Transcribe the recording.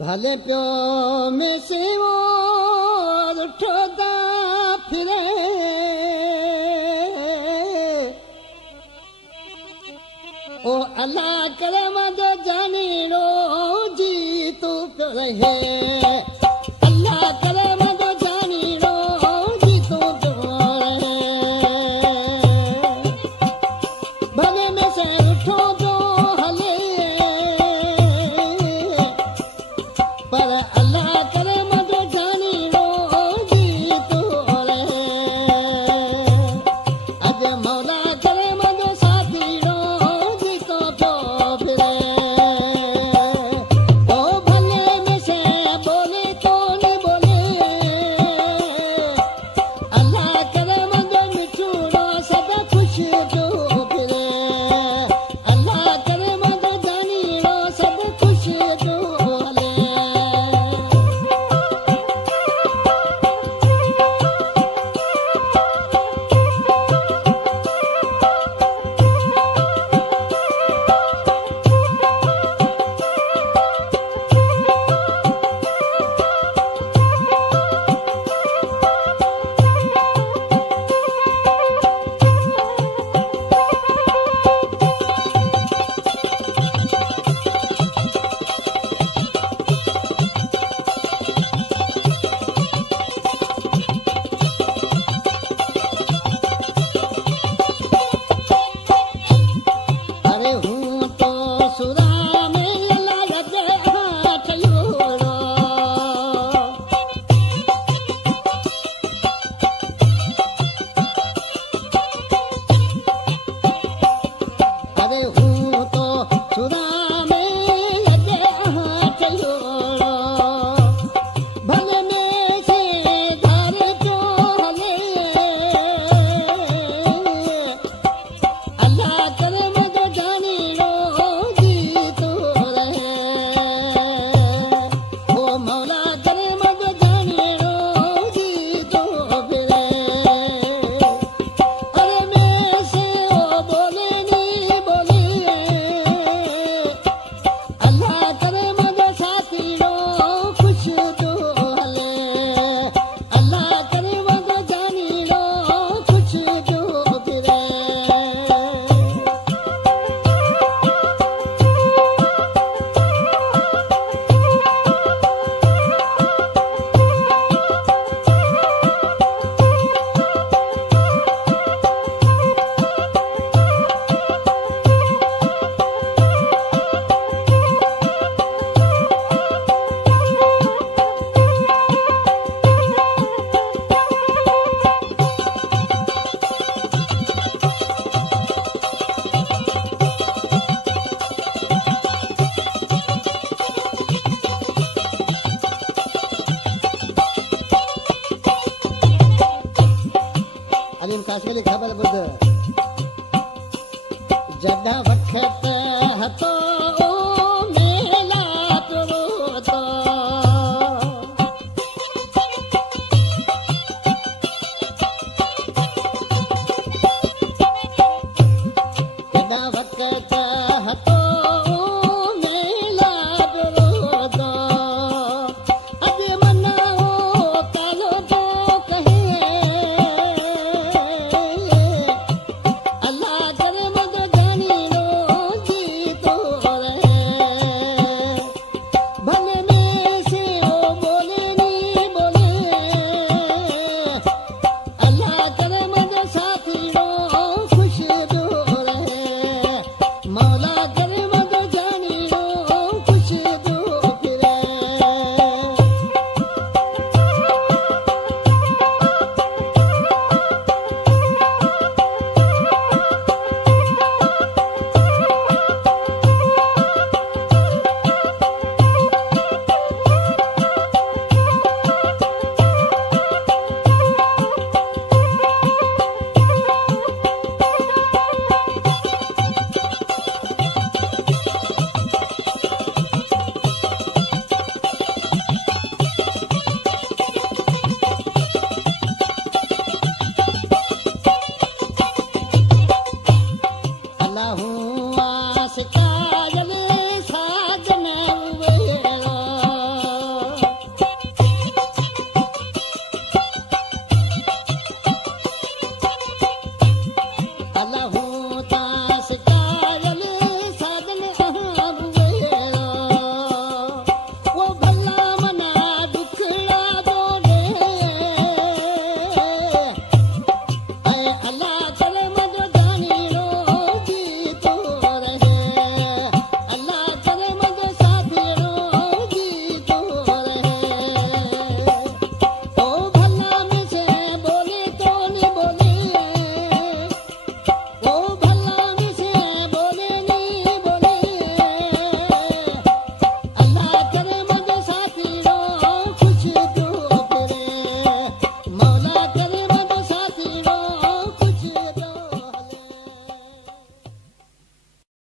भले प्यो में सेवो उठोदा फिरे ओ अल्लाह करे मदो जानी रो जी तू प्यो रहे अल्लाह करे मदो जानी रो जी तू प्यो रहे भले में से उठो दो हले पर अल्लाह करे मदो जानी रो जी तू रहे अज मौला करे मदो साथी रो जी तो फिरे ओ भले में से बोले तो न बोले अल्लाह करे मदो मिठू रो सदा खुश जो फिरे अल्लाह करे मदो जानी रो सदा खुश जो हले अरे हूँ तो सुरा में अल्लाह लगे हाथ योड़ो अरे हूँ तो सुरा में लगे हाथ योड़ो भले में से घर जो हले अल्लाह करे मदो जानी रो जी तू रहे ओ मौला करे मदो जानी रो जी तू फिरे अरे में से ओ बोले नहीं बोले अल्लाह करे मदो साथी रो खुश जो हले अल्लाह करे मदो जानी रो खुश जो फिरे अलीम काश्मीरी खबर बुध जदा वक्त